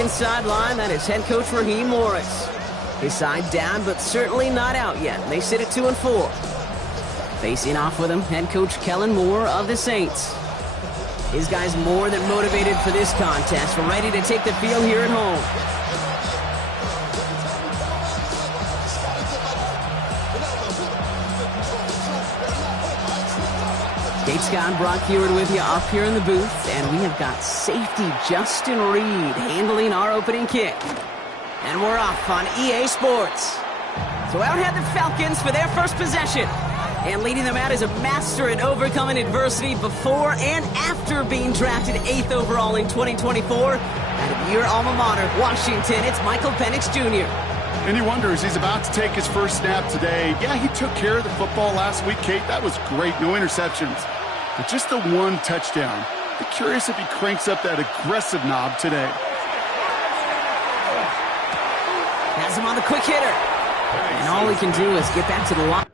Falcons sideline, that is head coach Raheem Morris. His side down, but certainly not out yet. They sit at 2-4. Facing off with him, head coach Kellen Moore of the Saints. His guys more than motivated for this contest, ready to take the field here at home. Kate Scott, Brock Heward with you up here in the booth, and we have got safety Justin Reed handling our opening kick. And we're off on EA Sports. So out head the Falcons for their first possession. And leading them out is a master in overcoming adversity before and after being drafted 8th overall in 2024. Out of your alma mater, Washington, it's Michael Penix Jr. And he wonders, he's about to take his first snap today. Yeah, he took care of the football last week, Kate. That was great. No interceptions. But just the one touchdown. I'm curious if he cranks up that aggressive knob today. Has him on the quick hitter. And all he can do is get back to the line.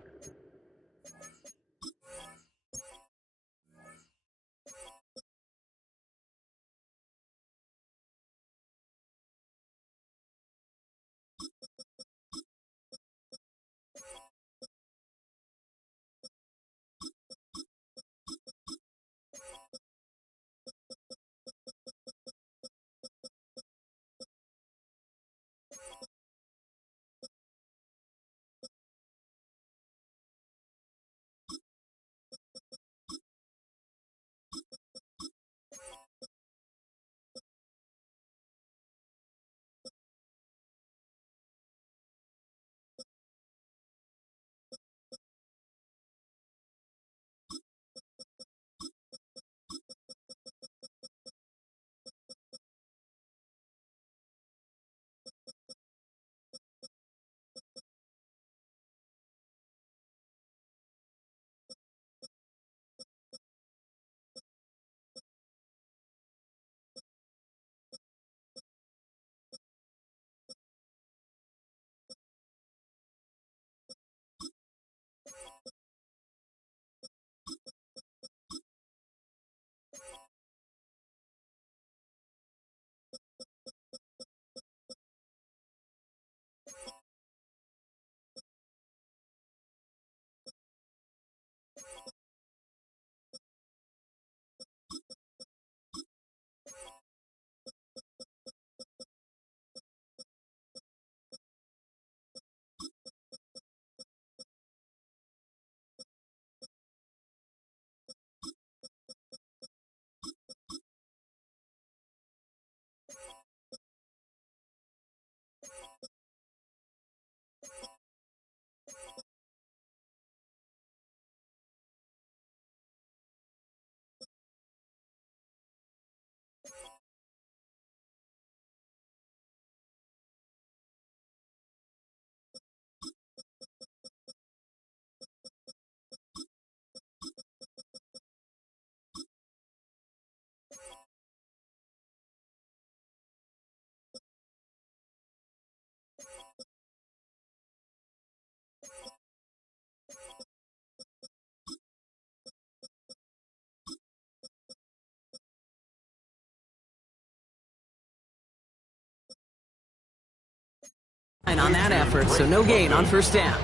On that effort, so no gain on first down.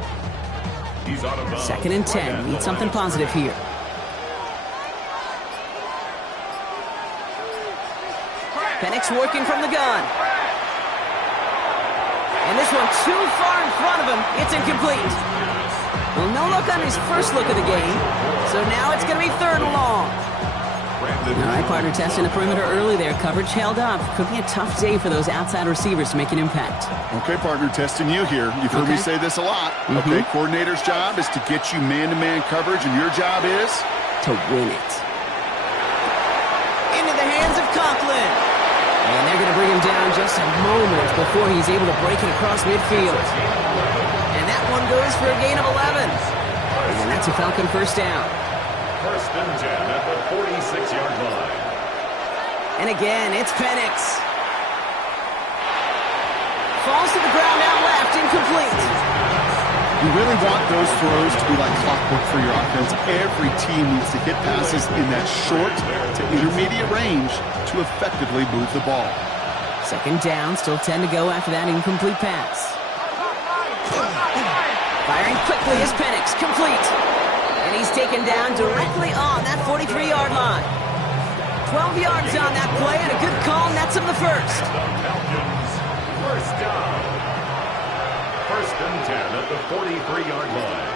2nd and 10. Need something positive here. Penix working from the gun. And this one too far in front of him. It's incomplete. Well, no look on his first look of the game. So now it's going to be 3rd and long. All right, partner, testing the perimeter early there. Coverage held up. Could be a tough day for those outside receivers to make an impact. Okay, partner, testing you here. You've heard me say this a lot. Okay, coordinator's job is to get you man-to-man coverage, and your job is? To win it. Into the hands of Conklin. And they're going to bring him down just a moment before he's able to break it across midfield. And that one goes for a gain of 11. And that's a Falcon first down. 1st and 10 at the 46-yard line. And again, it's Penix. Falls to the ground out left, incomplete. You really want those throws to be like clockwork for your offense. Every team needs to hit passes in that short to intermediate range to effectively move the ball. Second down, still 10 to go after that incomplete pass. Firing quickly is Penix, complete. And he's taken down directly on that 43-yard line. 12 yards on that play, and a good call nets him the first. First down. First and 10 at the 43-yard line.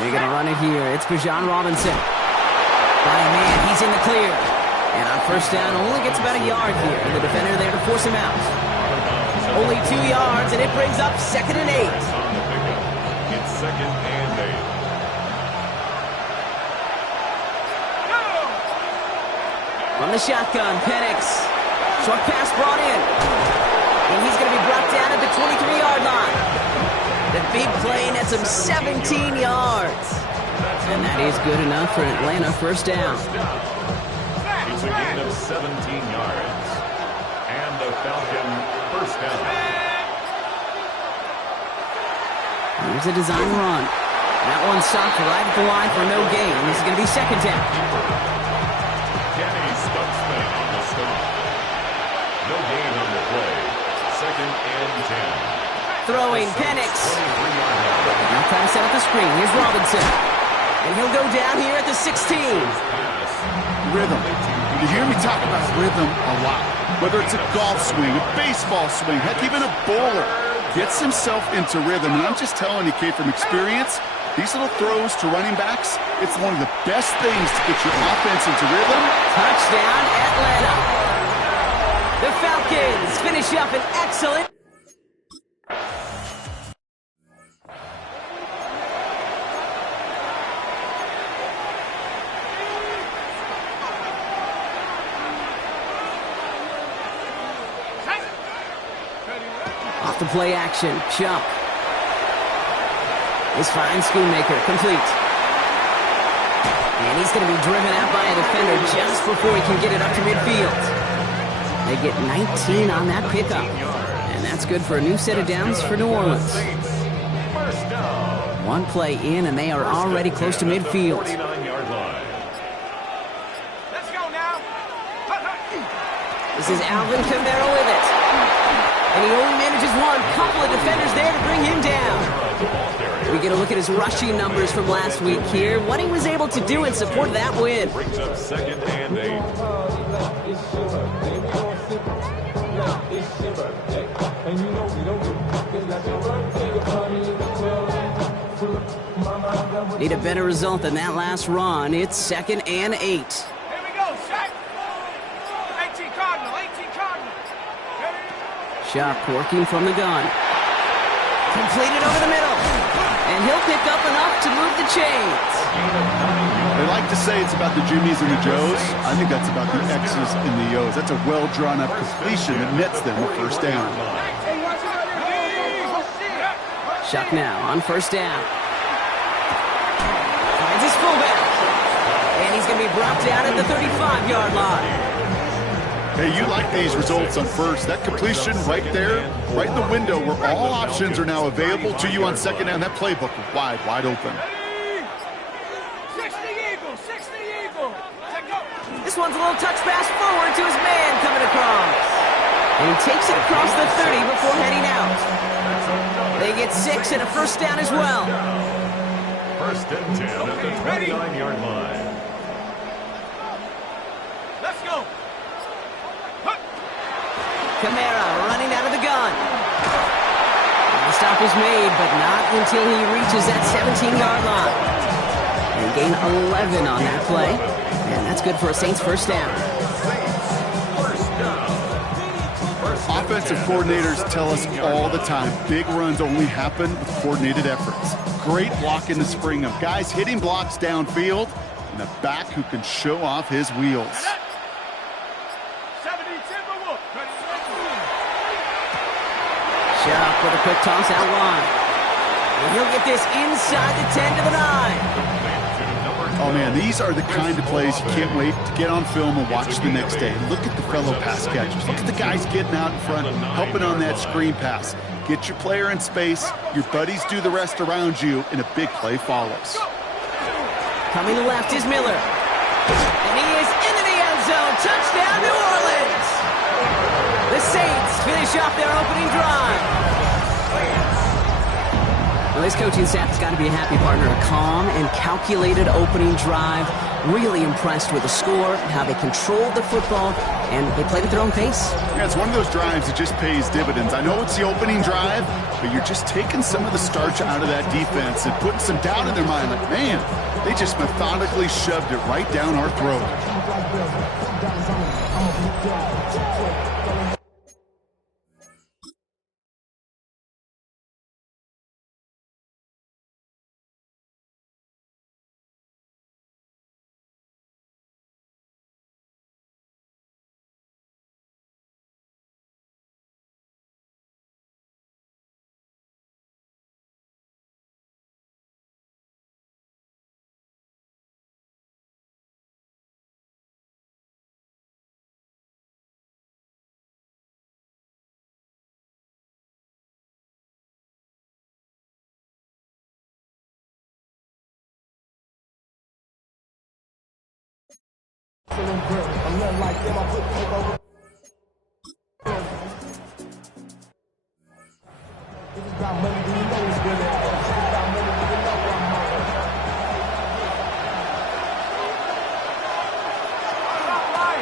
They're going to run it here. It's Bijan Robinson. By a man, he's in the clear. And on first down, only gets about a yard here. And the defender there to force him out. Only 2 yards, and it brings up 2nd and 8. On the pickup, it's 2nd and 8. From the shotgun, Penix. Short pass brought in. And he's going to be brought down at the 23-yard line. The big play nets him 17 yards. And that is good enough for Atlanta first down. It's a gain of 17 yards. And the Falcon first down. Here's a design run. That one stopped right at the line for no gain. This is going to be second down. Kenny Stutzman on the stop. No gain on the play. 2nd and 10. Throwing Penix. Now trying to set up the screen. Here's Robinson. And he'll go down here at the 16. Rhythm. You hear me talk about rhythm a lot. Whether it's a golf swing, a baseball swing, heck, even a bowler gets himself into rhythm. And I'm just telling you, Kate, from experience, these little throws to running backs, it's one of the best things to get your offense into rhythm. Touchdown, Atlanta. The Falcons finish up an excellent. Off the play action, Chuck. This fine Schoonmaker, complete. And he's going to be driven out by a defender just before he can get it up to midfield. They get 19 on that pickup. And that's good for a new set of downs for New Orleans. First down. One play in, and they are already close to midfield. 49-yard line. Let's go now. This is Alvin Kamara with it. And he only manages one. Couple of defenders there to bring him down. We get a look at his rushing numbers from last week here. What he was able to do in support of that win. Brings up 2nd and 8. Need a better result than that last run. It's 2nd and 8. Here we go, Shaq. 18 Cardinal, 18 Cardinal. Shock working from the gun. Completed over the middle. And he'll pick up enough to move the chains. They like to say it's about the Jimmies and the Joes. I think that's about the X's and the O's. That's a well-drawn-up completion that nets them a first down. Shock now on first down. Finds his fullback. And he's going to be brought down at the 35-yard line. Hey, you like these results on first. That completion right there, right in the window where all options are now available to you on second down. That playbook wide open. 60 Eagle, 60 Eagle. This one's a little touch pass forward to his man coming across. And he takes it across the 30 before heading out. They get 6 and a first down as well. First and 10 at the 29-yard line. Let's go. Kamara running out of the gun. And the stop is made, but not until he reaches that 17-yard line. And gain 11 on that play. And that's good for a Saints first down. Offensive coordinators tell us all the time, big runs only happen with coordinated efforts. Great block in the spring of guys hitting blocks downfield and a back who can show off his wheels. Shock with a quick toss out wide. And he'll get this inside the 10 to the 9. Oh, man, these are the kind of plays you can't wait to get on film and watch the next day. Look at the fellow pass catchers. Look at the guys getting out in front, helping on that screen pass. Get your player in space, your buddies do the rest around you, and a big play follows. Coming left is Miller. And he is into the end zone. Touchdown, New Orleans! The Saints finish off their opening drive. Well, this coaching staff has got to be a happy partner. A calm and calculated opening drive. Really impressed with the score, how they controlled the football, and they played at their own pace. Yeah, it's one of those drives that just pays dividends. I know it's the opening drive, but you're just taking some of the starch out of that defense and putting some doubt in their mind. Like, man, they just methodically shoved it right down our throat.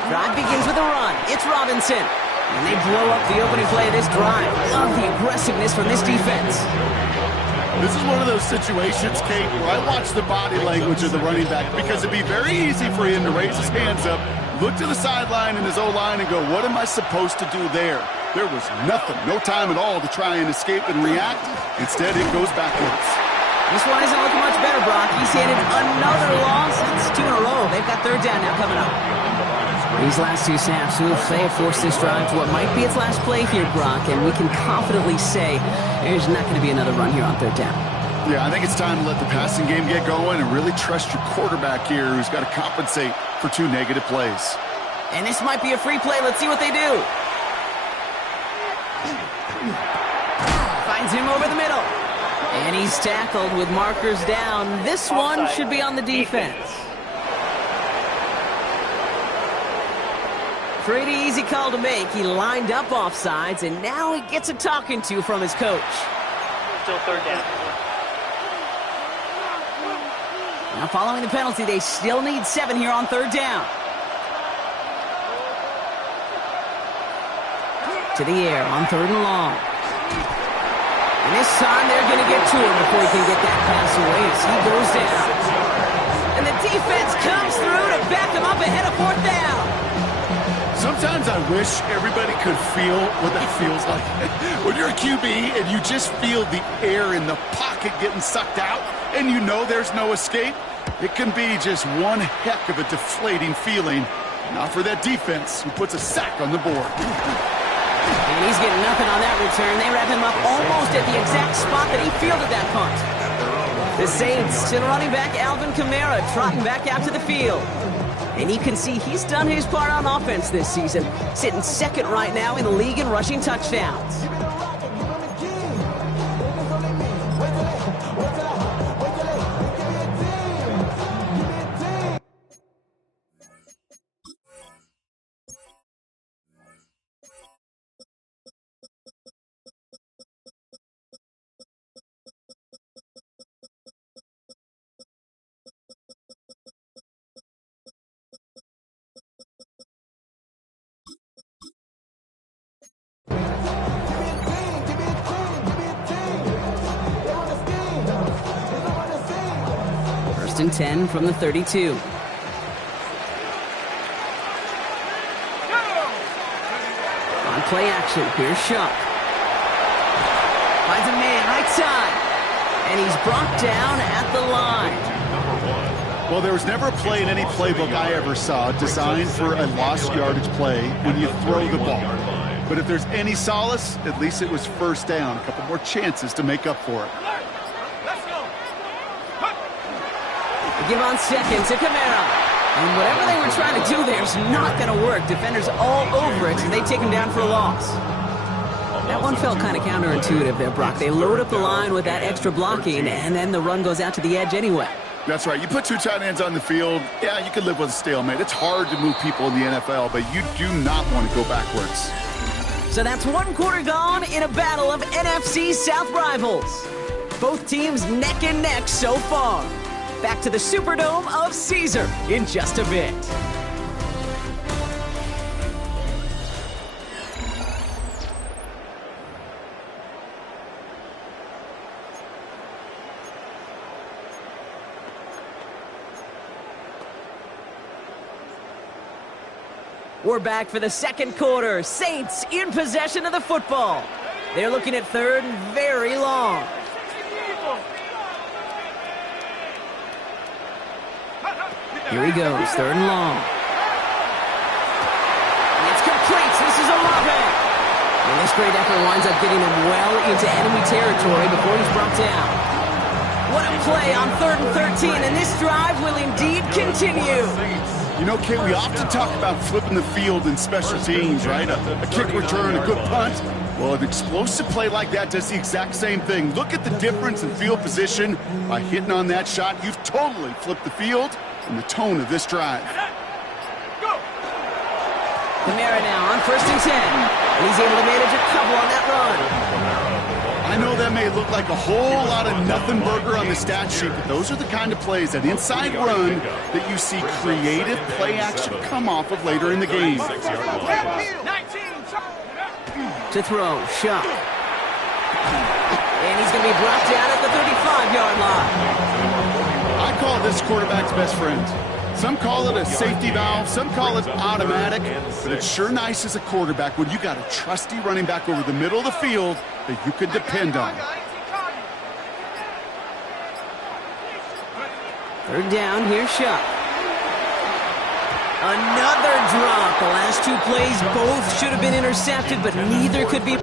Drive begins with a run. It's Robinson. And they blow up the opening play of this drive. Love the aggressiveness from this defense. This is one of those situations, Kate, where I watch the body language of the running back because it'd be very easy for him to raise his hands up, look to the sideline in his O-line and go, what am I supposed to do there? There was nothing, no time at all to try and escape and react. Instead, it goes backwards. This one isn't looking much better, Brock. He's handed another loss. It's 2 in a row. They've got third down now coming up. These last 2 snaps, they have forced this drive to what might be its last play here, Brock, and we can confidently say there's not going to be another run here on third down. Yeah, I think it's time to let the passing game get going and really trust your quarterback here who's got to compensate for 2 negative plays. And this might be a free play. Let's see what they do. Finds him over the middle. And he's tackled with markers down. This one should be on the defense. Pretty easy call to make. He lined up offsides, and now he gets a talking to from his coach. Still third down. Now following the penalty, they still need 7 here on third down. To the air on 3rd and long. And this time they're going to get to him before he can get that pass away as he goes down. And the defense comes through to back him up ahead of 4th down. Sometimes I wish everybody could feel what that feels like. When you're a QB and you just feel the air in the pocket getting sucked out and you know there's no escape, it can be just one heck of a deflating feeling. Not for that defense who puts a sack on the board. And he's getting nothing on that return. They wrap him up almost at the exact spot that he fielded that punt. The Saints to the running back, Alvin Kamara, trotting back out to the field. And you can see he's done his part on offense this season, sitting 2nd right now in the league in rushing touchdowns. First and 10 from the 32. On play action, here's Shuck. Finds a man right side. And he's brought down at the line. Well, there was never a play in any playbook I ever saw designed for a lost yardage play when you throw the ball. But if there's any solace, at least it was first down. A couple more chances to make up for it. They give on 2nd to Kamara. And whatever they were trying to do there is not going to work. Defenders all over it, and they take him down for a loss. That one felt kind of counterintuitive there, Brock. They load up the line with that extra blocking, and then the run goes out to the edge anyway. That's right. You put 2 tight ends on the field, yeah, you can live with a stalemate. It's hard to move people in the NFL, but you do not want to go backwards. So that's one quarter gone in a battle of NFC South rivals. Both teams neck and neck so far. Back to the Superdome of Caesar in just a bit. We're back for the second quarter. Saints in possession of the football. They're looking at third and very long. Here he goes, third and long. It's complete. This is Olave. And this great effort winds up getting him well into enemy territory before he's brought down. What a play on 3rd and 13, and this drive will indeed continue. You know, Kate, we often talk about flipping the field in special teams, right? A kick return, a good punt. Well, an explosive play like that does the exact same thing. Look at the difference in field position. By hitting on that shot, you've totally flipped the field and the tone of this drive. Kamara now on 1st and 10. And he's able to manage a couple on that run. I know that may look like a whole lot of nothing burger on the stat sheet, but those are the kind of plays, that inside run, that you see creative play action come off of later in the game. To throw, Shuck. And he's going to be brought down at the 35-yard line. I call this quarterback's best friend. Some call it a safety valve, some call it automatic, but it's sure nice as a quarterback when you got a trusty running back over the middle of the field that you can depend on. Third down, here's Shuck. Another drop. The last two plays both should have been intercepted, but neither could be.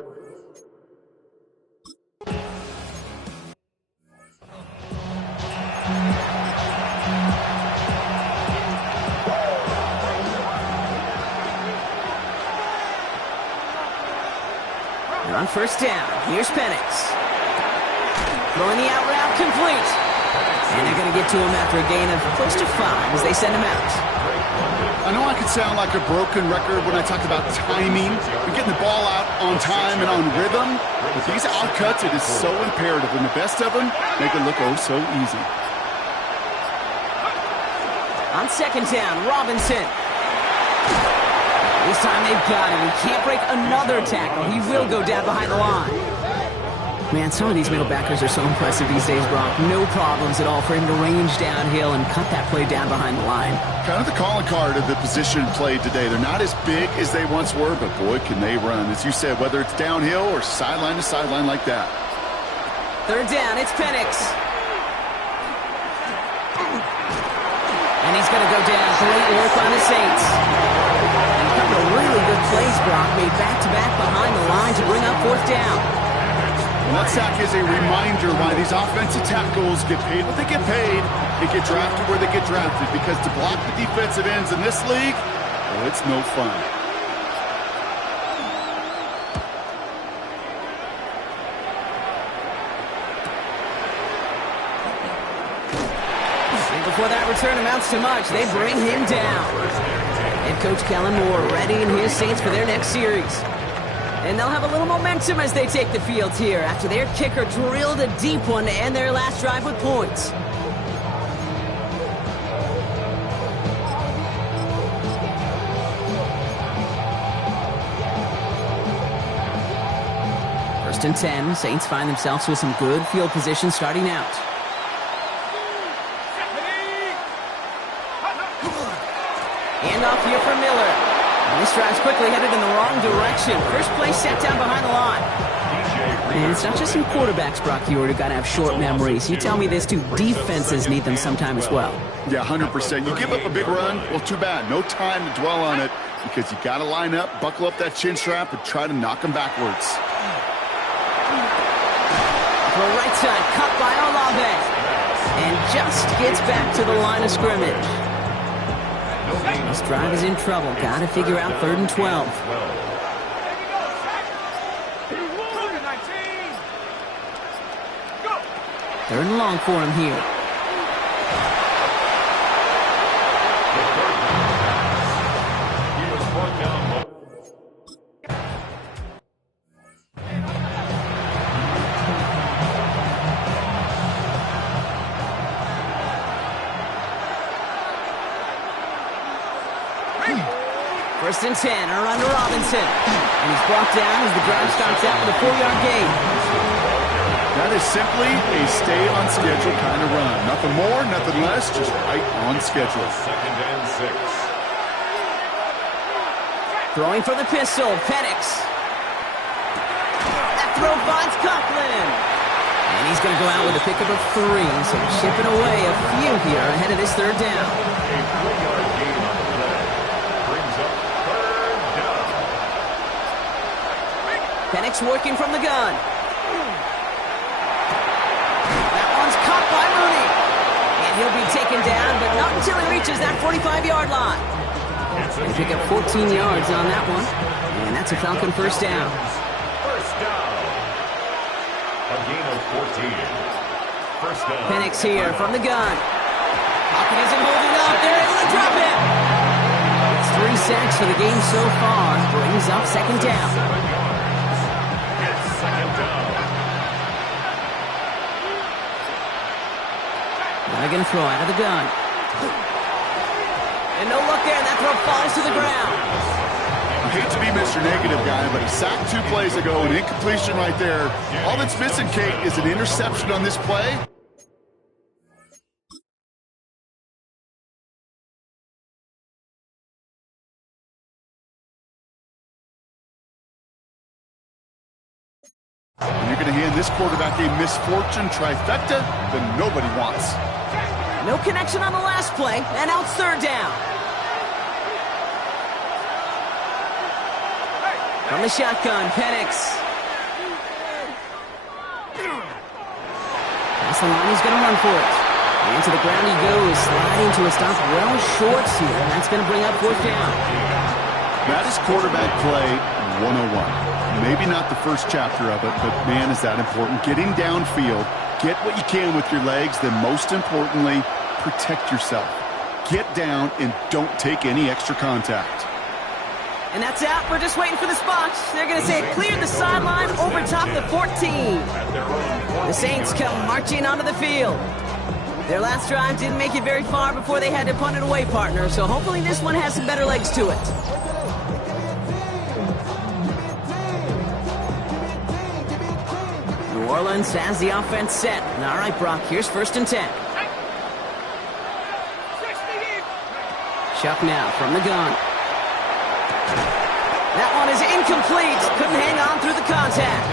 On 1st down, here's Penix. Throwing the out route complete. And they're going to get to him after a gain of close to 5 as they send him out. I know I could sound like a broken record when I talk about timing and getting the ball out on time and on rhythm, but these outcuts, it is so imperative, and the best of them make it look oh so easy. On 2nd down, Robinson. This time they've got him. He can't break another tackle. He will go down behind the line. Man, some of these middle backers are so impressive these days, Brock. No problems at all for him to range downhill and cut that play down behind the line. Kind of the calling card of the position played today. They're not as big as they once were, but boy, can they run. As you said, whether it's downhill or sideline to sideline like that. 3rd down, it's Penix. And he's going to go down. Great work on the Saints. And a couple of really good plays, Brock, made back-to-back behind the line to bring up 4th down. And that sack is a reminder why these offensive tackles get paid what they get paid and get drafted where they get drafted. Because to block the defensive ends in this league, well, it's no fun. Before that return amounts to much, they bring him down. Head coach Kellen Moore readying his Saints for their next series. And they'll have a little momentum as they take the field here after their kicker drilled a deep one to end their last drive with points. First and 10, Saints find themselves with some good field position starting out. Handoff here for Miller. And this drive's quickly headed in the wrong direction. First play set down behind the line. And it's not just some quarterbacks, Brock, who got to have short memories. You tell me this too, defenses need them sometime as well. Yeah, 100%. You give up a big run, well, too bad. No time to dwell on it because you got to line up, buckle up that chin strap, and try to knock them backwards. The right side, cut by Olave. And just gets back to the line of scrimmage. This drive is in trouble. Got to figure out 3rd and 12. Third and long for him here. First and 10, or under Robinson. And he's brought down as the drive starts out with a 4-yard gain. That is simply a stay-on-schedule kind of run. Nothing more, nothing less, just right on schedule. Second and 6. Throwing for the pistol, Penix. That throw finds Coughlin. And he's going to go out with a pickup of 3, so chipping away a few here ahead of this third down. A 3-yard gain on the play. Brings up third down. Penix working from the gun. That one's caught by Mooney. And he'll be taken down, but not until he reaches that 45-yard line. They pick up 14 yards on that one. And that's a Falcon first down. First down. A gain of 14. First down. Penix here from the gun. Pocket isn't holding up. They're able to drop him. It's 3 sacks for the game so far. Brings up second down. 7 yards. It's second down. They're going to throw out of the gun. And no look there. That throw falls to the ground. I hate to be Mr. Negative guy, but he sacked 2 plays ago, an incompletion right there. All that's missing, Kate, is an interception on this play. When you're going to hand this quarterback a misfortune trifecta, then nobody wants. No connection on the last play, and out third down. From the shotgun, Penix. That's the line, he's going to run for it. Into the ground he goes, sliding to a stop well short here, and that's going to bring up fourth down. That is quarterback play 101. Maybe not the first chapter of it, but man, is that important. Getting downfield, get what you can with your legs, then most importantly, protect yourself. Get down and don't take any extra contact. And that's out. We're just waiting for the spot. They're going to say it cleared the sideline over top the 14. The Saints come marching onto the field. Their last drive didn't make it very far before they had to punt it away, partner, so hopefully this one has some better legs to it. New Orleans has the offense set. All right, Brock, here's first and 10. Chuck now from the gun. That one is incomplete. Couldn't hang on through the contact.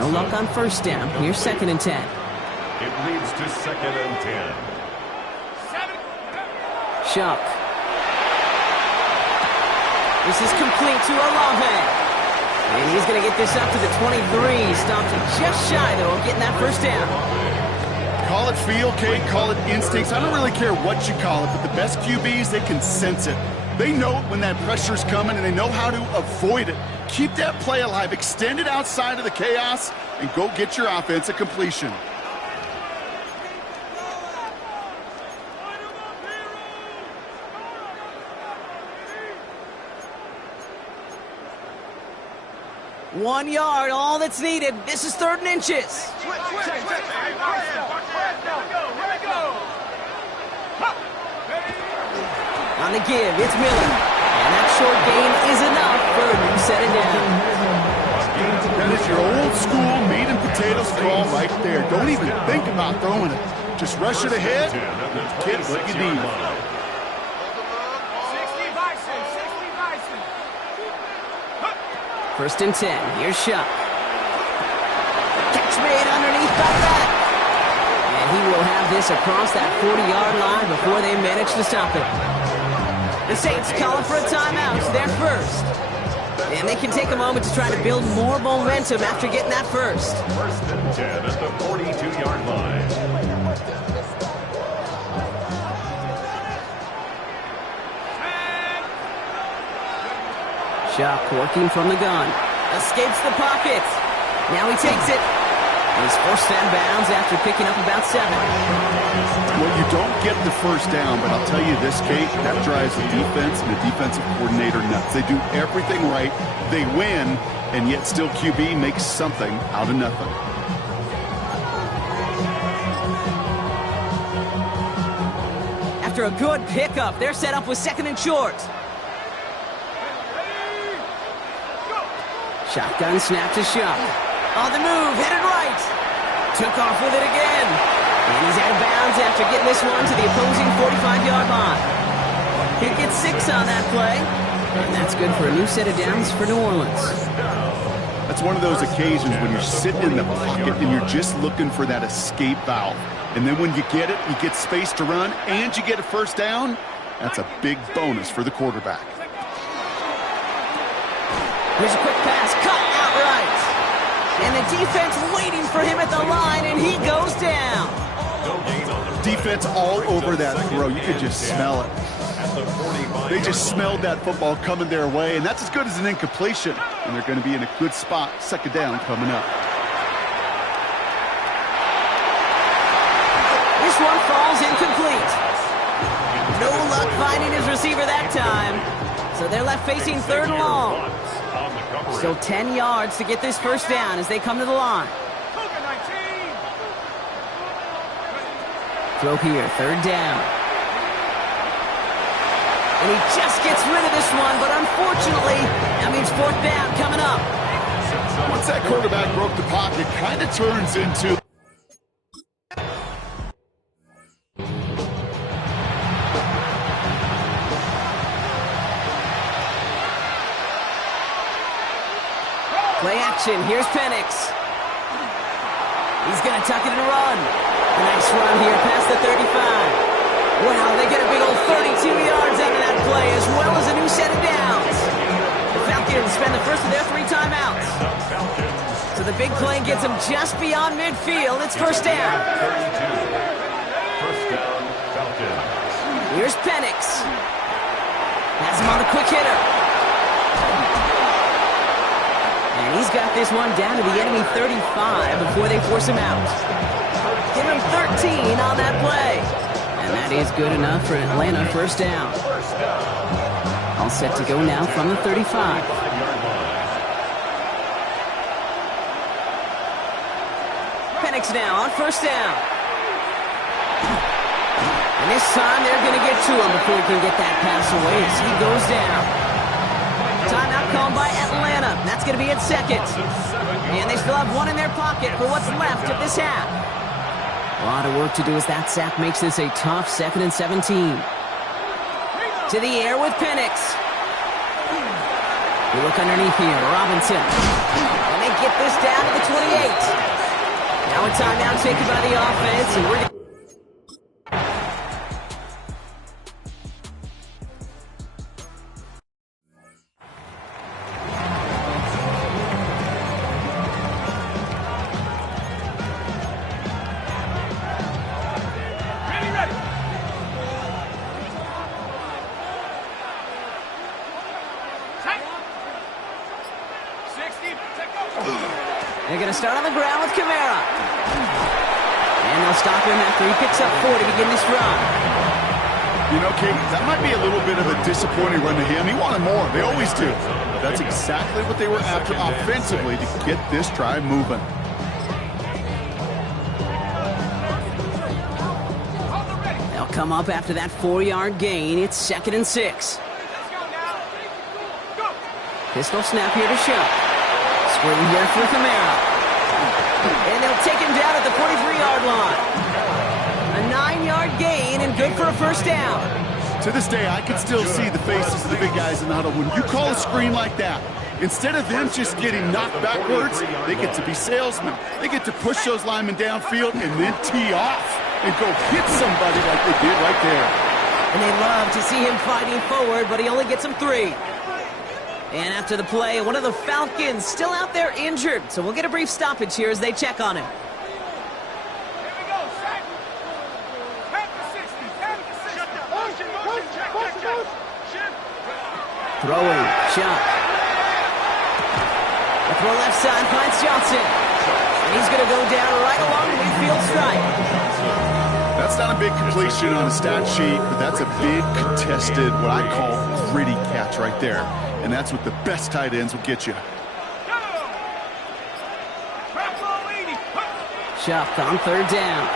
No luck on first down. Here's second and 10. It leads to second and 10. Chuck. This is complete to Olave. And he's going to get this up to the 23. Stopped just shy, though, of getting that first down. Call it feel, Kate, call it instincts. I don't really care what you call it, but the best QBs, they can sense it. They know it when that pressure's coming, and they know how to avoid it. Keep that play alive. Extend it outside of the chaos, and go get your offense a completion. One yard, all that's needed. This is third and inches. On the give, it's Miller. And that short gain is enough for a new set it down. That is your old school meat and potatoes call right there. Don't even think about throwing it. Just rush it ahead. Get what you need. 60 Bison. First and 10. Here's Shuck. Catch made underneath by back. And he will have this across that 40-yard line before they manage to stop it. The Saints calling for a timeout. They're first. And they can take a moment to try to build more momentum after getting that first. First and 10 at the 42-yard line. Shuck working from the gun. Escapes the pocket. Now he takes it. And he's forced out of bounds after picking up about 7. Well, you don't get the first down, but I'll tell you this, Kate, that drives the defense and the defensive coordinator nuts. They do everything right. They win, and yet still QB makes something out of nothing. After a good pickup, they're set up with second and short. Shotgun snap to Shuck. On the move, headed right. Took off with it again. And he's out of bounds after getting this one to the opposing 45-yard line. He gets 6 on that play. And that's good for a new set of downs for New Orleans. That's one of those occasions when you're sitting in the pocket and you're just looking for that escape valve. And then when you get it, you get space to run, and you get a first down. That's a big bonus for the quarterback. Here's a quick pass, cut outright. And the defense waiting for him at the line, and he goes down. Defense all over that throw. You could just smell it. They just smelled that football coming their way, and that's as good as an incompletion. And they're going to be in a good spot, second down coming up. This one falls incomplete. No luck finding his receiver that time. So they're left facing third and long. Still 10 yards to get this first down as they come to the line. Throw here, third down. And he just gets rid of this one, but unfortunately, that means fourth down coming up. Once that quarterback broke the pocket, it kind of turns into... Play action, here's Penix. He's going to tuck it and run. A nice run here past the 35. Wow, they get a big old 32 yards out of that play, as well as a new set of downs. The Falcons spend the first of their 3 timeouts. So the big play gets them just beyond midfield. It's first down. First down, Falcons. Here's Penix. Has him on the quick hitter. And he's got this one down to the enemy 35 before they force him out. Give him 13 on that play. And that is good enough for Atlanta first down. All set to go now from the 35. Penix now on first down. And this time they're going to get to him before he can get that pass away as he goes down. Timeout called by Atlanta. That's going to be at second. And they still have one in their pocket for what's left of this half. A lot of work to do as that sack makes this a tough 2nd and 17. To the air with Penix. We look underneath here. Robinson. And they get this down to the 28. Now a timeout taken by the offense. And we're They're going to start on the ground with Kamara. And they'll stop him after he picks up 4 to begin this run. You know, Kate, that might be a little bit of a disappointing run to him. He wanted more. They always do. But that's exactly what they were after offensively to get this drive moving. They'll come up after that 4-yard gain. It's 2nd and 6. Pistol snap here to Shuck. Screen here for Kamara. And they'll take him down at the 43-yard line. A 9-yard gain and good for a first down. To this day, I can still see the faces of the big guys in the huddle. When you call a screen like that, instead of them just getting knocked backwards, they get to be salesmen. They get to push those linemen downfield and then tee off and go hit somebody like they did right there. And they love to see him fighting forward, but he only gets them 3. And after the play, one of the Falcons still out there injured. So we'll get a brief stoppage here as they check on him. Throwing, Shuck. The throw left side finds Johnson. And he's going to go down right along the midfield stripe. That's not a big completion on a stat sheet, but that's a big contested, what I call gritty catch right there. And that's what the best tight ends will get you. Shuck on third down.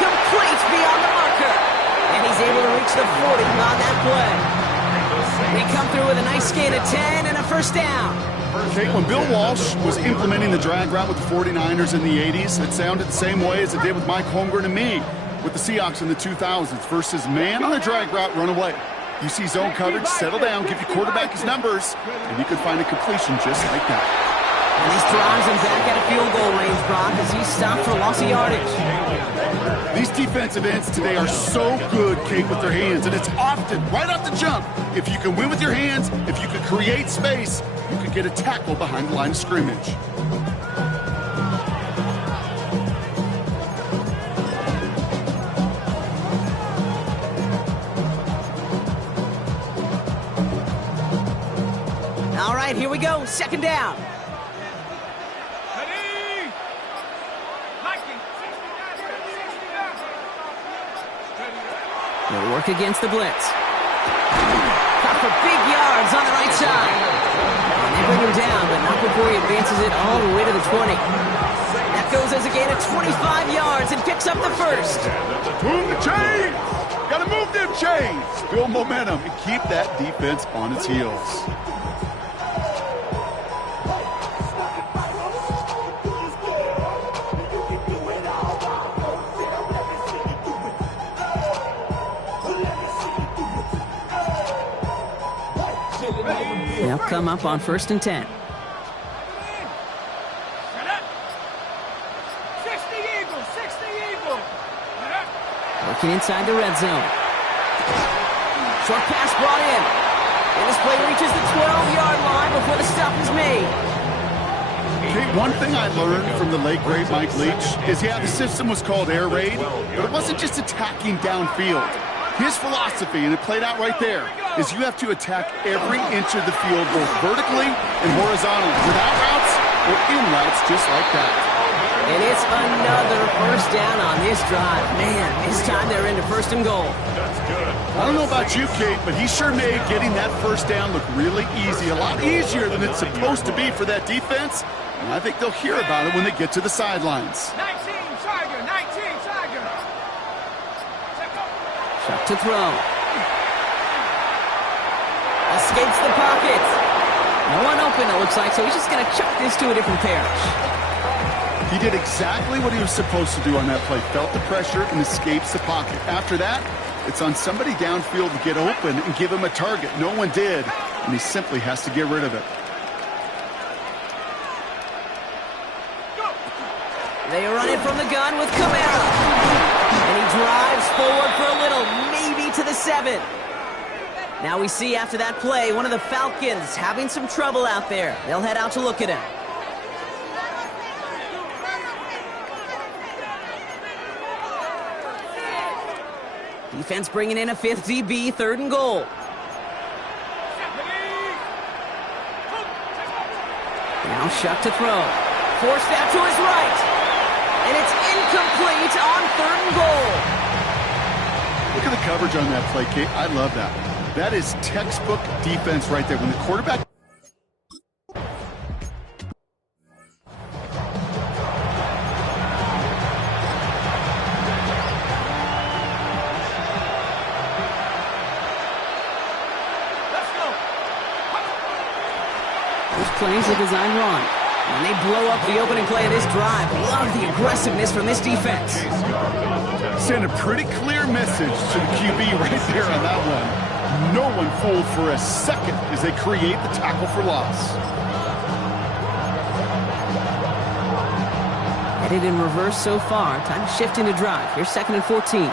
Complete beyond the marker. And he's able to reach the 40 on that play. They come through with a nice gain of 10 and a first down. Okay, when Bill Walsh was implementing the drag route with the 49ers in the 80s, it sounded the same way as it did with Mike Holmgren and me with the Seahawks in the 2000s versus man on a drag route, run away. You see zone coverage, settle down, give your quarterback his numbers, and you could find a completion just like that. And this drives him back out of field goal range, Brock, as he's stopped for loss of yardage. These defensive ends today are so good, Kate, with their hands, and it's often right off the jump. If you can win with your hands, if you can create space, you can get a tackle behind the line of scrimmage. All right, here we go. Second down. They'll work against the blitz. Caught for big yards on the right side. And they bring him down, but not before he advances it all the way to the 20. That goes as a gain of 25 yards and picks up the first. Move the chains! Gotta move them chains! Build momentum and keep that defense on its heels. They'll come up on 1st and 10. Working inside the red zone. Short pass brought in. And this play reaches the 12-yard line before the stop is made. Okay, one thing I learned from the late, great Mike Leach is, yeah, the system was called air raid, but it wasn't just attacking downfield. His philosophy, and it played out right there, is you have to attack every inch of the field, both vertically and horizontally, without routes or in routes, just like that. And it's another first down on this drive. Man, this time they're into 1st and goal. That's good. I don't know about you, Kate, but he sure made getting that first down look really easy, a lot easier than it's supposed to be for that defense, and I think they'll hear about it when they get to the sidelines. 19 Tiger, 19 Tiger. Shot to throw. Escapes the pocket. No one open, it looks like, so he's just going to chuck this to a different parish. He did exactly what he was supposed to do on that play. Felt the pressure and escapes the pocket. After that, it's on somebody downfield to get open and give him a target. No one did, and he simply has to get rid of it. They run it from the gun with Camara. And he drives forward for a little, maybe to the 7. Now we see after that play, one of the Falcons having some trouble out there. They'll head out to look at him. Defense bringing in a 5th DB, 3rd and goal. Now Shuck to throw. Forced out to his right. And it's incomplete on 3rd and goal. Look at the coverage on that play, Kate. I love that. That is textbook defense right there. When the quarterback... Plays a design run. And they blow up the opening play of this drive. Love the aggressiveness from this defense. Send a pretty clear message to the QB right there on that one. No one fooled for a second as they create the tackle for loss. Headed in reverse so far. Time to shift into drive. Here's 2nd and 14.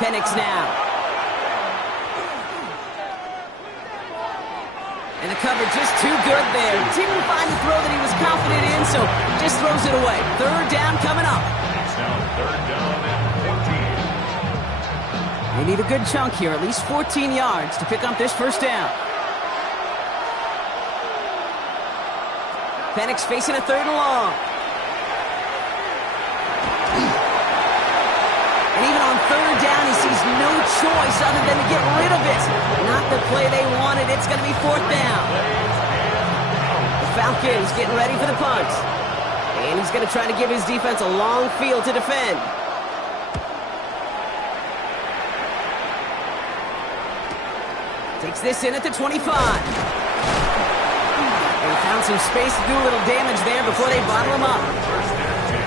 Penix now. And the cover just too good there. Didn't find the throw that he was confident in, so just throws it away. 3rd down coming up. It's now 3rd down and 14. They need a good chunk here, at least 14 yards to pick up this first down. Penix facing a 3rd and long. And even on 3rd down, he sees no choice other than to get rid of it. Not the play they wanted. It's going to be 4th down. The Falcons getting ready for the punt. And he's going to try to give his defense a long field to defend. Takes this in at the 25. They found some space to do a little damage there before they bottle him up. First and 10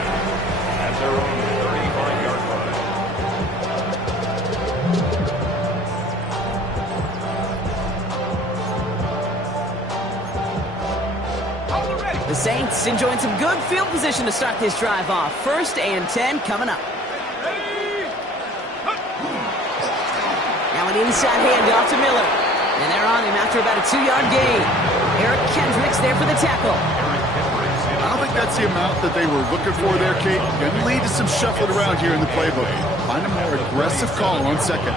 at their own 35-yard line. The Saints enjoying some good field position to start this drive off. First and 10 coming up. Now an inside handoff to Miller. And they're on him after about a 2-yard gain. Eric Kendricks there for the tackle. I don't think that's the amount that they were looking for there, Kate. Going to lead to some shuffling around here in the playbook. Find a more aggressive call on second.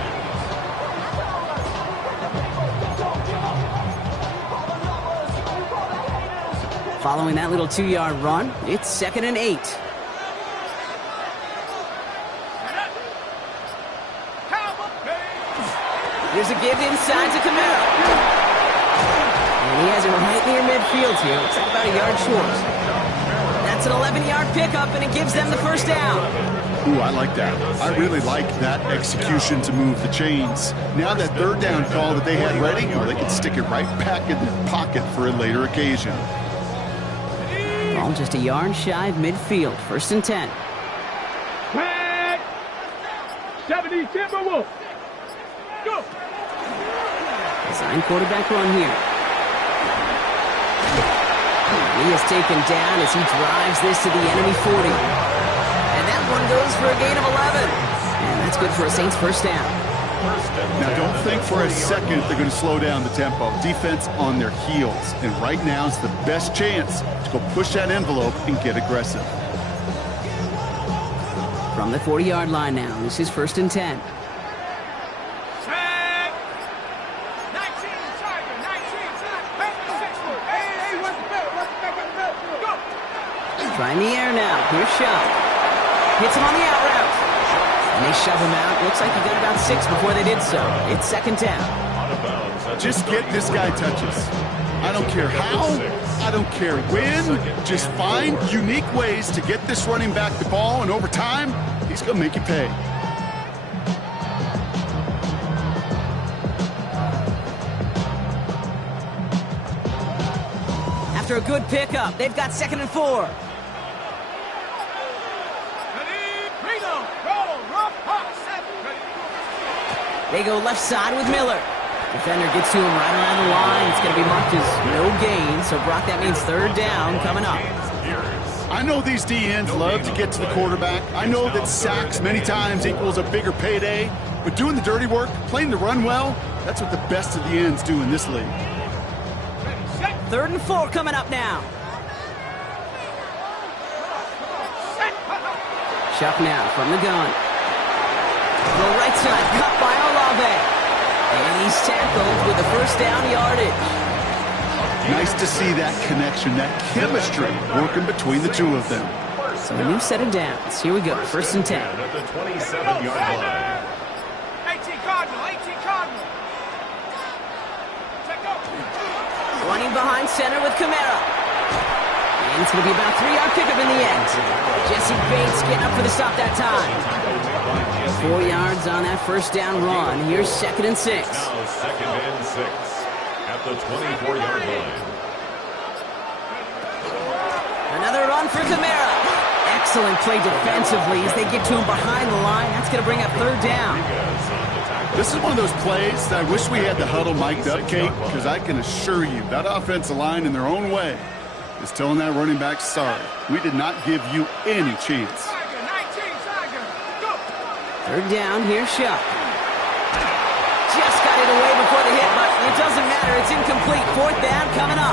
Following that little 2-yard run, it's 2nd and 8. Here's a give inside to Camaro. And he has it right near midfield here. Looks like about a yard short. That's an 11-yard pickup, and it gives them the first down. Ooh, I like that. I really like that execution to move the chains. Now that third down call that they had ready, well, they can stick it right back in their pocket for a later occasion. Ball just a yard shy of midfield. 1st and 10. 70 Timberwolves. Go. Design quarterback run here. He is taken down as he drives this to the enemy 40. And that one goes for a gain of 11. And that's good for a Saints first down. Now, don't think for a second they're going to slow down the tempo. Defense on their heels. And right now is the best chance to go push that envelope and get aggressive. From the 40-yard line now, this is 1st and 10. Trying the air now. Here's Shuck. Hits him on the out route. And they shove him out. Looks like he got about 6 before they did so. It's 2nd down. Just get this guy touches. I don't care how. I don't care when. Just find unique ways to get this running back the ball, and over time, he's going to make you pay. After a good pickup, they've got 2nd and 4. They go left side with Miller. Defender gets to him right around the line. It's going to be marked as no gain. So, Brock, that means 3rd down coming up. I know these DNs love to get to the quarterback. I know that sacks many times equals a bigger payday. But doing the dirty work, playing the run well, that's what the best of the ends do in this league. 3rd and 4 coming up now. Chuck now from the gun. The right side cut by Olave. And he's tackled with the first down yardage. Nice to see that connection, that chemistry working between the two of them. So a new set of downs. Here we go, 1st and 10. At the 27-yard line. 18 Cardinal, 18 Cardinal. Check go. Running behind center with Camaro. And it's going to be about a 3-yard pickup in the end. Jesse Bates getting up for the stop that time. 4 yards on that first down run. Here's 2nd and 6. Now 2nd and 6 at the 24-yard line. Another run for Camaro. Excellent play defensively as they get to him behind the line. That's going to bring up 3rd down. This is one of those plays that I wish we had the huddle mic'd up, Kate, because I can assure you that offensive line in their own way is telling that running back, sorry, we did not give you any chance. 3rd down, here's Shuck. Just got it away before the hit, but it doesn't matter. It's incomplete. 4th down coming up.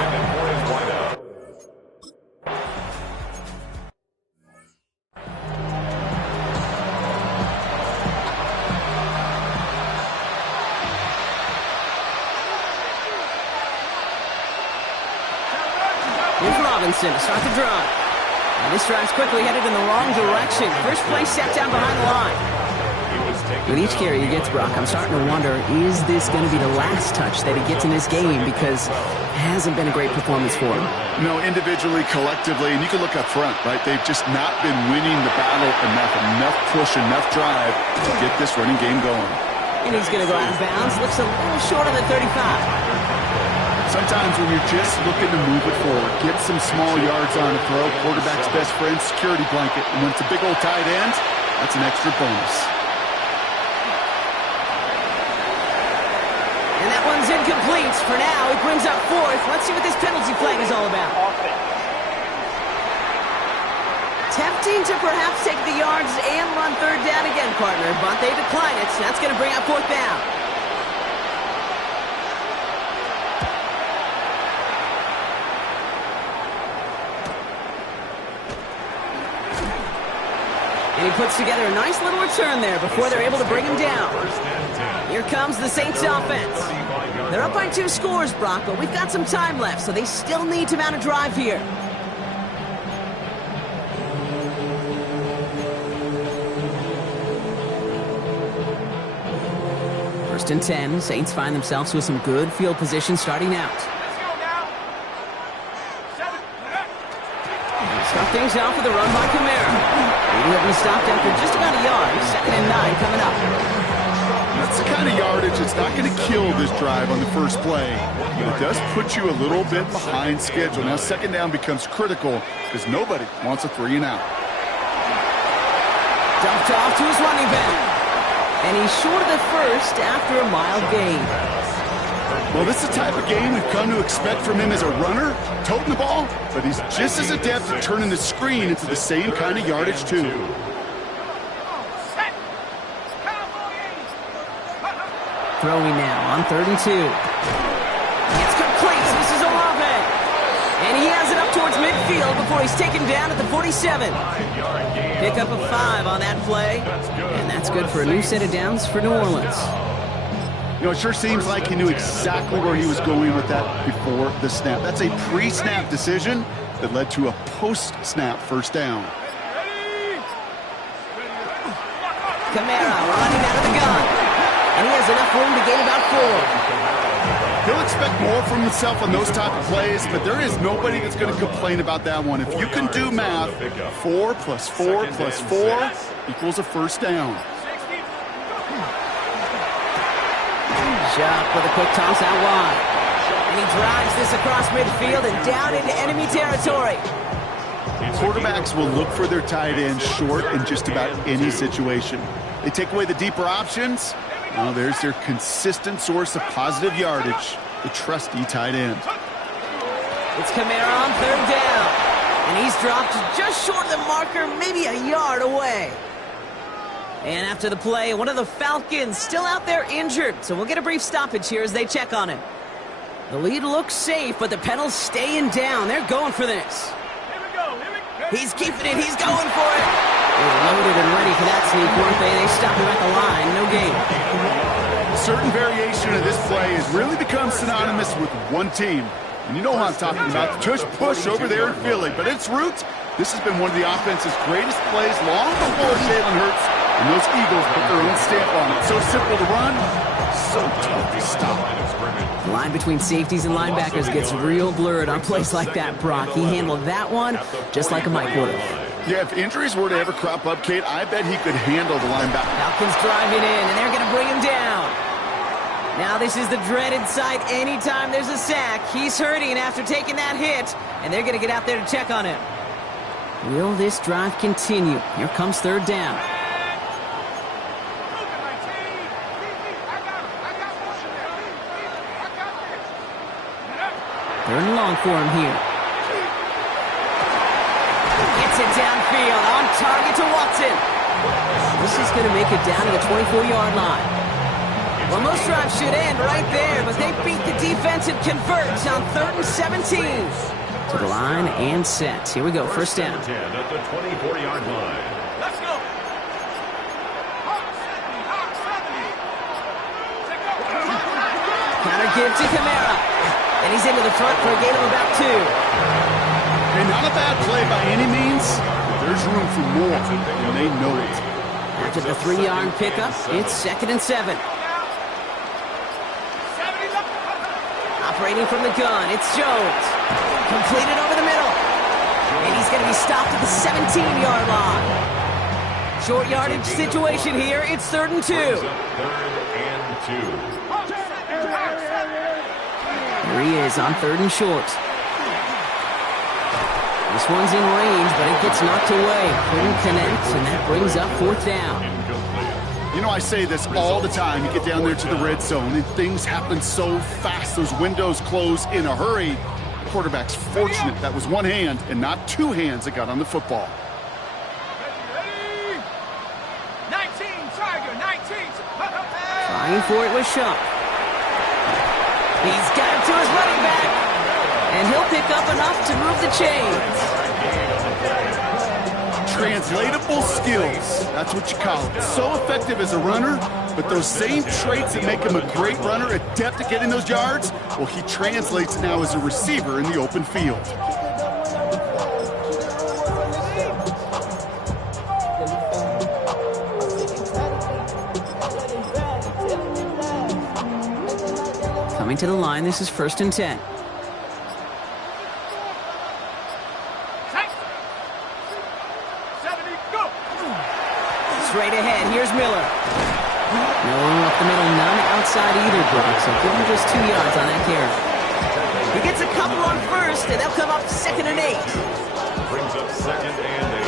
Here's Robinson to start the drive. And this drive's quickly headed in the wrong direction. First play set down behind the line. With each carry he gets, Brock, I'm starting to wonder, is this going to be the last touch that he gets in this game? Because it hasn't been a great performance for him. You know, individually, collectively, and you can look up front, right? They've just not been winning the battle enough push, enough drive to get this running game going. And he's going to go out of bounds. Looks a little short of the 35. Sometimes when you're just looking to move it forward, get some small yards on a throw, quarterback's best friend, security blanket. And when it's a big old tight end, that's an extra bonus. And that one's incomplete. For now, it brings up fourth. Let's see what this penalty flag is all about. Tempting to perhaps take the yards and run third down again, partner, but they decline it. That's going to bring up fourth down. And he puts together a nice little return there before they're able to bring him down. Here comes the Saints offense. They're up by 2 scores, Brock, but we've got some time left, so they still need to mount a drive here. First and 10, Saints find themselves with some good field position starting out. Start things off with a run by Kamara. He will be stopped after just about a yard. 2nd and 9 coming up. That's the kind of yardage that's not going to kill this drive on the first play. But it does put you a little bit behind schedule. Now 2nd down becomes critical because nobody wants a 3 and out. Dumped off to his running back. And he's short of the first after a mild gain. Well, this is the type of game we've come to expect from him as a runner, toting the ball, but he's just as adept at turning the screen into the same kind of yardage, too. Throwing now on 3rd and 2. It's complete. This is Olave. And he has it up towards midfield before he's taken down at the 47. Pick up a 5 on that play. And that's good for a new set of downs for New Orleans. You know, it sure seems like he knew exactly where he was going with that before the snap. That's a pre-snap decision that led to a post-snap first down. Kamara running out of the gun. And he has enough room to gain about 4. He'll expect more from himself on those type of plays, but there is nobody that's going to complain about that one. If you can do math, 4 plus 4 plus 4 equals a first down. Shot with a quick toss out wide. And he drives this across midfield and down into enemy territory. Quarterbacks will look for their tight end short in just about any situation. They take away the deeper options. Now there's their consistent source of positive yardage, the trusty tight end. It's Kamara on 3rd down. And he's dropped just short of the marker, maybe a yard away. And after the play, one of the Falcons still out there injured. So we'll get a brief stoppage here as they check on him. The lead looks safe, but the Penals staying down. They're going for this. He's keeping it. He's going for it. They're loaded and ready for that sneak, weren't they? They stop him at the line. No gain. A certain variation of this play has really become synonymous with one team. And you know what I'm talking about. The tush push over there in Philly. But its roots, this has been one of the offense's greatest plays long before Jalen Hurts and those Eagles put their own stamp on it. So simple to run, so tough to stop. The line between safeties and linebackers gets real blurred on plays like that, Brock. He handled that one just like a Mike would have. Yeah, if injuries were to ever crop up, Kate, I bet he could handle the linebacker. Falcons driving in, and they're going to bring him down. Now this is the dreaded sight anytime there's a sack. He's hurting after taking that hit, and they're going to get out there to check on him. Will this drive continue? Here comes 3rd down. 3rd and long for him here. Gets it downfield, on target to Watson. This is going to make it down to the 24-yard line. Well, most drives should end right there, but they beat the defense and convert on 3rd and 17. To the line and set. Here we go, first down. 10 at the 24-yard line. Let's go. Counter give to Kamara. And he's into the front for a gain of about 2. And not a bad play by any means, but there's room for more, and they know it. After the 3-yard pickup, it's 2nd and 7. Operating from the gun, it's Jones. Completed over the middle. And he's going to be stopped at the 17-yard line. Short yardage situation here. It's 3rd and 2. 3rd and 2. Here he is on 3rd and short. This one's in range, but it gets knocked away. Couldn't connect, and that brings up 4th down. You know, I say this all the time. You get down there to the red zone, and things happen so fast. Those windows close in a hurry. The quarterback's fortunate that was one hand and not two hands that got on the football. 19, Tiger, 19. Trying for it with Shuck. He's got it to his running back. And he'll pick up enough to move the chains. Translatable skills. That's what you call it. So effective as a runner, but those same traits that make him a great runner, adept at getting those yards, well, he translates now as a receiver in the open field. Coming to the line, this is 1st and 10. Straight ahead, here's Miller. No room up the middle, none outside either, Brock, so give him just 2 yards on that carry. He gets a couple on 1st, and they'll come up 2nd and 8. Brings up 2nd and 8.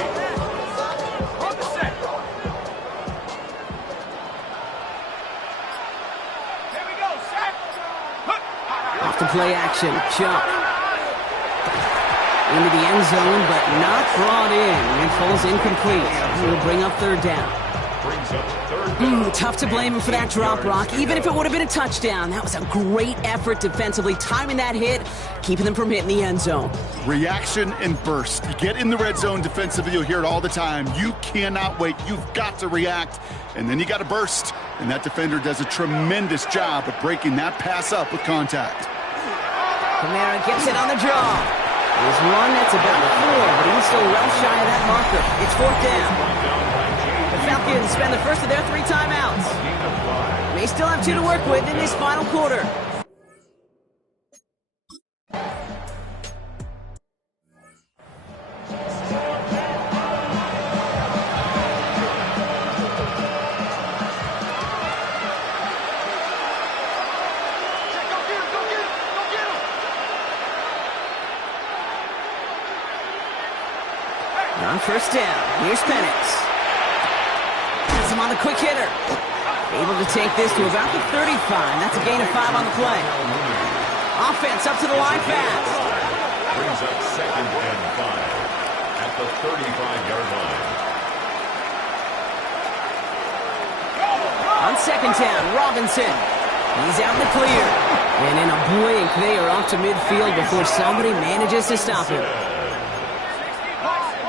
On the set. Here we go, set. Off the play action, jump. Into the end zone, but not brought in. It falls incomplete. It'll bring up 3rd down. Brings up 3rd down. Tough to blame him for that drop, Brock. Even if it would have been a touchdown, that was a great effort defensively, timing that hit, keeping them from hitting the end zone. Reaction and burst. You get in the red zone defensively, you'll hear it all the time. You cannot wait. You've got to react, and then you got to burst. And that defender does a tremendous job of breaking that pass up with contact. Kamara gets it on the draw. There's one that's about 4, but he's still well shy of that marker. It's 4th down. The Falcons spend the first of their 3 timeouts. They still have 2 to work with in this final quarter. On 1st down, here's Penix. Has him on the quick hitter. Able to take this to about the 35. That's a gain of 5 on the play. Offense up to the line fast. Brings up 2nd and 5 at the 35-yard line. On 2nd down, Robinson. He's out in the clear. And in a blink, they are off to midfield before somebody manages to stop him.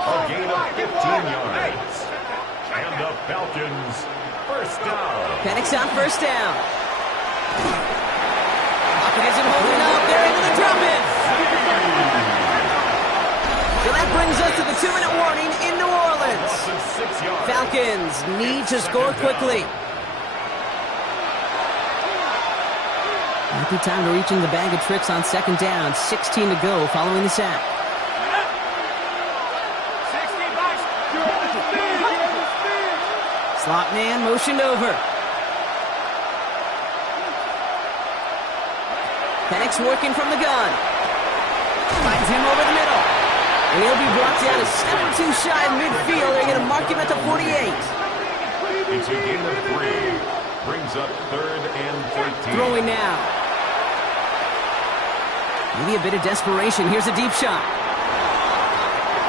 A gain of 15 yards. And the Falcons, 1st down. Penix on 1st down. Pocket isn't holding up. They're able to drop it. So that brings us to the 2-minute warning in New Orleans. Loss of 6 yards. Falcons need to score quickly. Might be time to reach in the bag of tricks on 2nd down. 16 to go following the sack. Slot man motioned over. Penix working from the gun. Finds him over the middle. And he'll be brought down a step or 2 shy of midfield. They're going to mark him at the 48. It's a gain of 3. Brings up 3rd and 13. Throwing now. Maybe a bit of desperation. Here's a deep shot.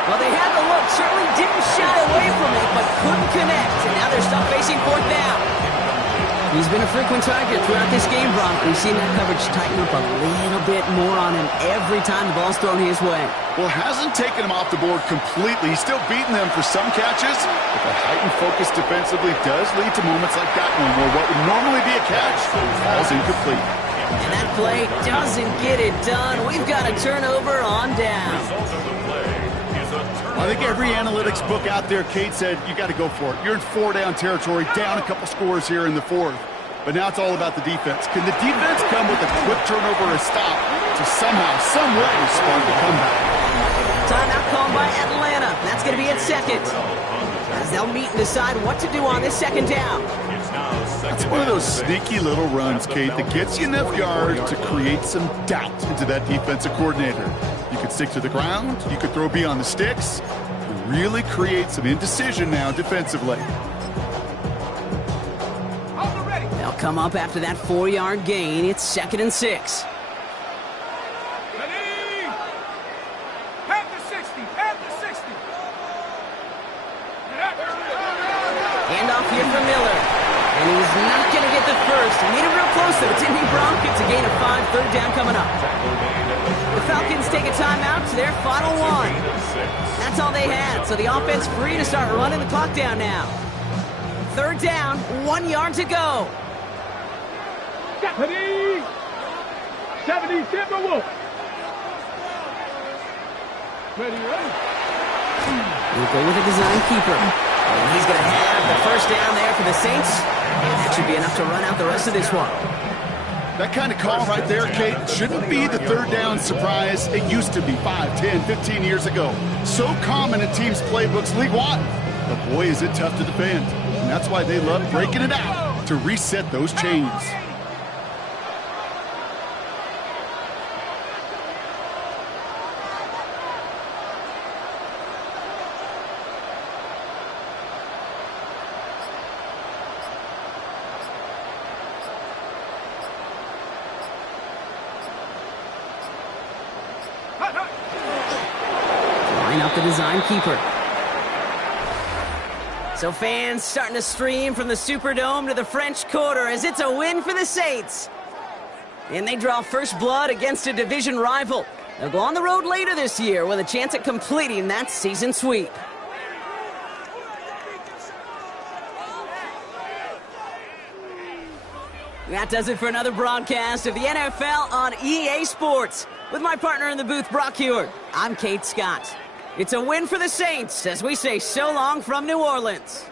Well, they had the look, certainly didn't shy away from it, but couldn't connect. And now they're stuck facing 4th down. He's been a frequent target throughout this game, Brock. We've seen that coverage tighten up a little bit more on him every time the ball's thrown his way. Well, hasn't taken him off the board completely. He's still beating them for some catches, but the heightened focus defensively does lead to moments like that one where what would normally be a catch falls incomplete. And that play doesn't get it done. We've got a turnover on down. I think every analytics book out there, Kate said, you got to go for it. You're in 4-down territory, down a couple scores here in the 4th. But now it's all about the defense. Can the defense come with a quick turnover or a stop to somehow, some way, spark a comeback? Timeout called by Atlanta. That's going to be at 2nd. As they'll meet and decide what to do on this 2nd down. It's now It's one of those sneaky little runs, Kate, that gets you enough yards to create some doubt into that defensive coordinator. You could stick to the ground, you could throw beyond the sticks, really create some indecision now defensively. They'll come up after that 4-yard gain. It's 2nd and 6. Handoff here for Miller. And he's not going to get the first. He made it real close, though. It's Indy Bronco. It's a gain of 5, 3rd down coming up. The Falcons take a timeout to their final one. That's all they had, so the offense free to start running the clock down now. 3rd down, 1 yard to go. 70 Timberwolves. Ready. We'll go with a design keeper. And he's going to have the first down there for the Saints. And that should be enough to run out the rest of this one. That kind of call right there, Kate, shouldn't be the 3rd down surprise. It used to be 5, 10, 15 years ago. So common in teams' playbooks league-wide. But boy, is it tough to defend. And that's why they love breaking it out to reset those chains. Line up the design keeper. So fans starting to stream from the Superdome to the French Quarter as it's a win for the Saints. And they draw first blood against a division rival. They'll go on the road later this year with a chance at completing that season sweep. That does it for another broadcast of the NFL on EA Sports. With my partner in the booth, Brock Hewitt, I'm Kate Scott. It's a win for the Saints as we say so long from New Orleans.